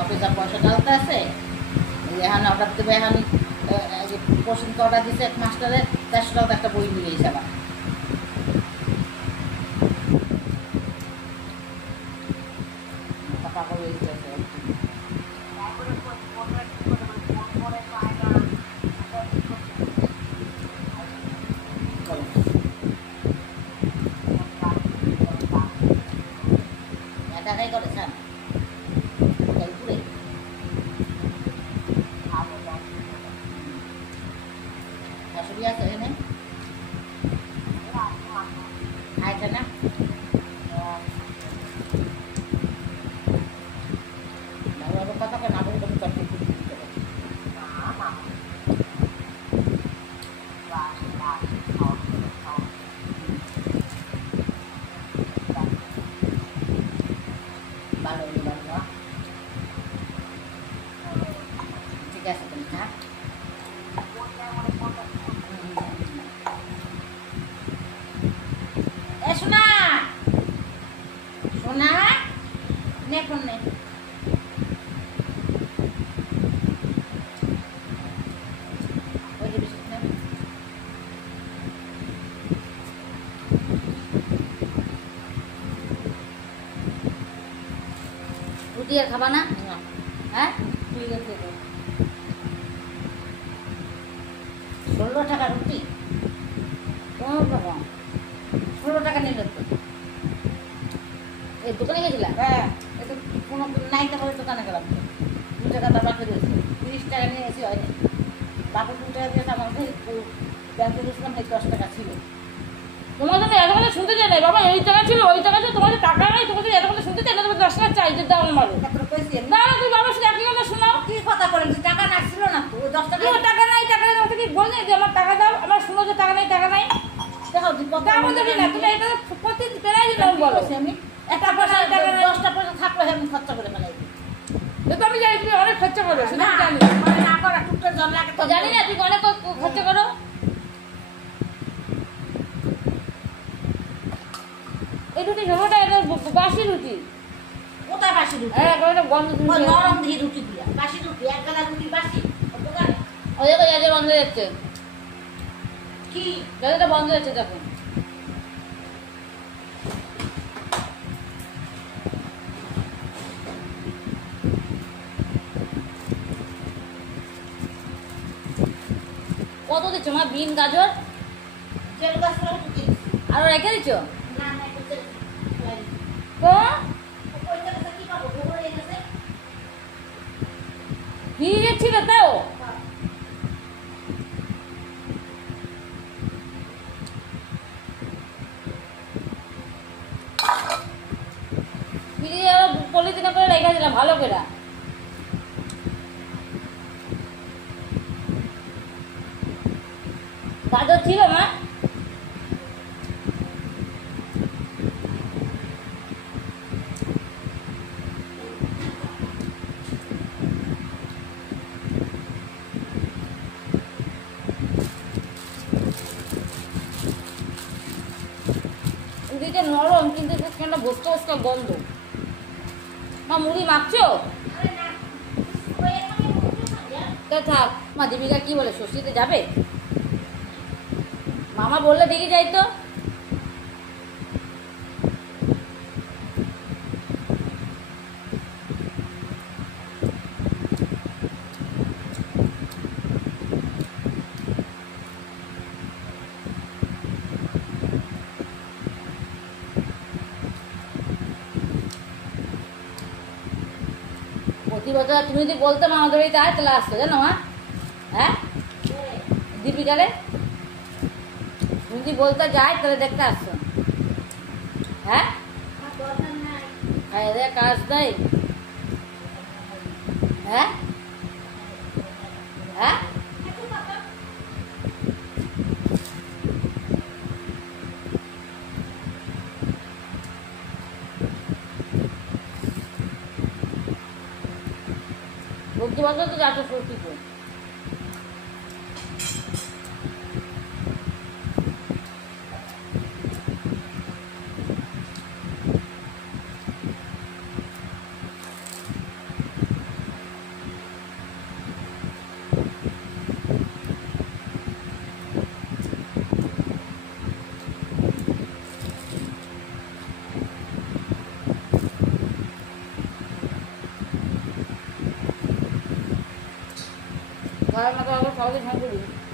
অফিসে পয়সা ডালতে আছে এখন অর্ডার দেবে এখন পরশুদিনকে অর্ডার দিচ্ছে এক মাস্টারের 400 টাকা একটা বই নিয়ে এসে আবার পাগল হয়ে গেছে একাই করেছেন পুরে শাশুড়ি আছে এখানে খাইছে না কথা কেন আপনি তুমি চটকি ভালো ভালো ঠিক আছে তুমি হ্যাঁ এ শোনা শোনা নে কোন নে রুটি আর খাবা না হ্যাঁ ঠিক আছে 16 টাকা রুটি কোনো রকম 16 টাকা নিল তো এই দোকানে গেছিলাম হ্যাঁ এটা কোনো নাই টাকা দোকানে গেলাম 2 টাকা তার বাকি রয়েছে 30 টাকা নিয়ে এসে হয়নি বাকি 2 টাকা দিয়েছে আমাকে ব্যাংকে গেছিলাম 10 টাকা ছিল তোমার জন্য এত কথা শুনতে চাই না বাবা এই টাকা ছিল ওই টাকা ছিল তোমাদের টাকা নাই তোমাদের এত কথা শুনতে চাই না তোমার 10 টাকা চাই যে দাও আমার না তুমি বাবার সাথে একই কথা শোনাও কি কথা বলেন যে টাকা না ছিল না তো 10 টাকা টাকা নাই টাকা নাই তোমাকে কি বললে যে আমার টাকা দাও আমার শুনো যে টাকা নাই দেখো কথা আমাদের না তুমি এটা প্রতিদিন পেরাই দিলাম বলো আমি একটা পয়সা 10টা পয়সা থাকলে আমি খরচা করে ফেলাই তো আমি জানি তুমি অনেক খরচা করো সেটা না জানি মানে না করা টুকটার জল লাগে তো জানি না তুমি অনেক খরচা করো এই রুটি ঝোলটা এটা বাসি রুটি কোথায় বাসি রুটি হ্যাঁ এটা গন্ধ ওই নরম দিয়ে রুটি দিয়া বাসি রুটি এক গাদা রুটি বাসি দোকানে ওই দেখো এটা বন্ধ হয়ে যাচ্ছে কি এটা বন্ধ হয়ে যাচ্ছে দেখো কত দিচ্ছ মা বিন গাজর চেলো গাছ রুটি আরো রেখে দিচ্ছ না না করতে তো পয়সা কাছে কি পাবো গোবর এনে গেছে ফ্রিজে ছিল তাও ফ্রিজে পলিথিনে করে রেখে দিলাম ভালো করে গাজর ছিল মা মুড়িটা নরম কিন্তু একটা বস্তা বস্তা গন্ধ মা মুড়ি মাখছো তা থাক মা দীপিকা কি বলে ষষ্ঠীতে যাবে মামা বললে দেখে যাই তো প্রতি বছর তুমি যদি বলতে মা আমাদের বাড়িতে আয় তাহলে আসতো জানো মা হ্যাঁ দীপিকারে তুমি যদি বলতে যাই তাহলে দেখতে আসছো হ্যাঁ এদের কাজ দেয় হ্যাঁ হ্যাঁ প্রতি বছর তো যাচ্ছ ষষ্ঠীতে ঘরের মতো হবে সবাইকে ফোন করবি